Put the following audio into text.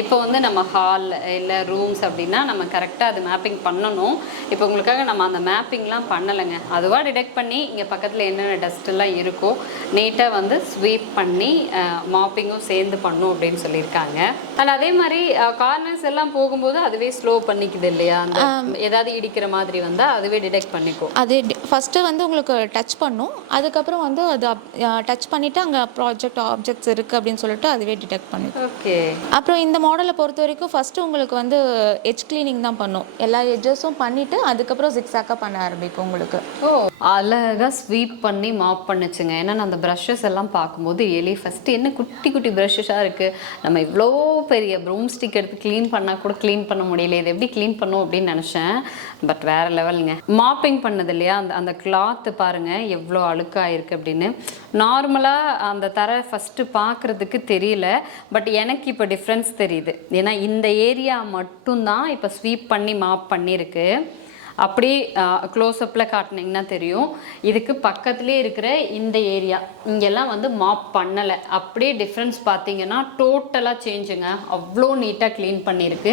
இப்போ வந்து நம்ம ஹால் இல்லை ரூம்ஸ் அப்படின்னா நம்ம கரெக்டாக அது மேப்பிங் பண்ணணும். இப்போ உங்களுக்காக நம்ம அந்த மேப்பிங்லாம் பண்ணலைங்க. அதுவாக டிடெக்ட் பண்ணி இங்கே பக்கத்தில் என்னென்ன டஸ்ட்டெல்லாம் இருக்கோ நீட்டாக வந்து ஸ்வீப் பண்ணி மாப்பிங்கும் சேர்ந்து பண்ணும் அப்படின்னு சொல்லியிருக்காங்க. அதில் அதே மாதிரி கார்னர்ஸ் எல்லாம் போகும்போது அதுவே ஸ்லோ பண்ணிக்குது இல்லையா? அந்த ஏதாவது இடிக்கிற மாதிரி வந்தால் அதுவே டிடெக்ட் பண்ணிக்கும். அது ஃபஸ்ட்டு வந்து உங்களுக்கு டச் பண்ணும், அதுக்கப்புறம் வந்து அது டச் பண்ணிவிட்டு அங்கே ஆப்ஜெக்ட்ஸ் இருக்குது அப்படின்னு சொல்லிட்டு அதுவே டிடெக்ட் பண்ணிடும். ஓகே. அப்புறம் இந்த மாடலை பொறுத்த வரைக்கும் ஃபஸ்ட்டு உங்களுக்கு வந்து எட்ஜ் கிளீனிங் தான் பண்ணும். எல்லா எட்ஜஸும் பண்ணிவிட்டு அதுக்கப்புறம் ஜிக்ஸாக்காக பண்ண ஆரம்பிக்கும் உங்களுக்கு. ஓ, அழகாக ஸ்வீப் பண்ணி மாப் பண்ணுச்சுங்க. ஏன்னா நான் அந்த ப்ரஷஸ் எல்லாம் பார்க்கும்போது ஃபஸ்ட்டு என்ன குட்டி குட்டி ப்ரஷஸாக இருக்குது, நம்ம இவ்வளோ பெரிய ப்ரூம் ஸ்டிக் எடுத்து க்ளீன் பண்ணால் கூட க்ளீன் பண்ண முடியல, இது எப்படி க்ளீன் பண்ணும் அப்படின்னு நினச்சேன். பட் வேறு லெவலுங்க. மாப்பிங் பண்ணது இல்லையா, அந்த கிளாத்து பாருங்கள் எவ்வளோ அழுக்காயிருக்கு அப்படின்னு. நார்மலாக அந்த தரை ஃபஸ்ட்டு பார்க்குறதுக்கு தெரியல, பட் எனக்கு இப்போ டிஃப்ரென்ஸ் தெரியுது. ஏன்னா இந்த ஏரியா மட்டும்தான் இப்போ ஸ்வீப் பண்ணி மாப் பண்ணியிருக்கு. அப்படி க்ளோஸ்அப்பில் காட்டினீங்கன்னா தெரியும். இதுக்கு பக்கத்துலேயே இருக்கிற இந்த ஏரியா இங்கெல்லாம் வந்து மாப் பண்ணலை. அப்படியே டிஃப்ரென்ஸ் பார்த்தீங்கன்னா டோட்டலாக சேஞ்சுங்க. அவ்வளோ நீட்டாக க்ளீன் பண்ணியிருக்கு.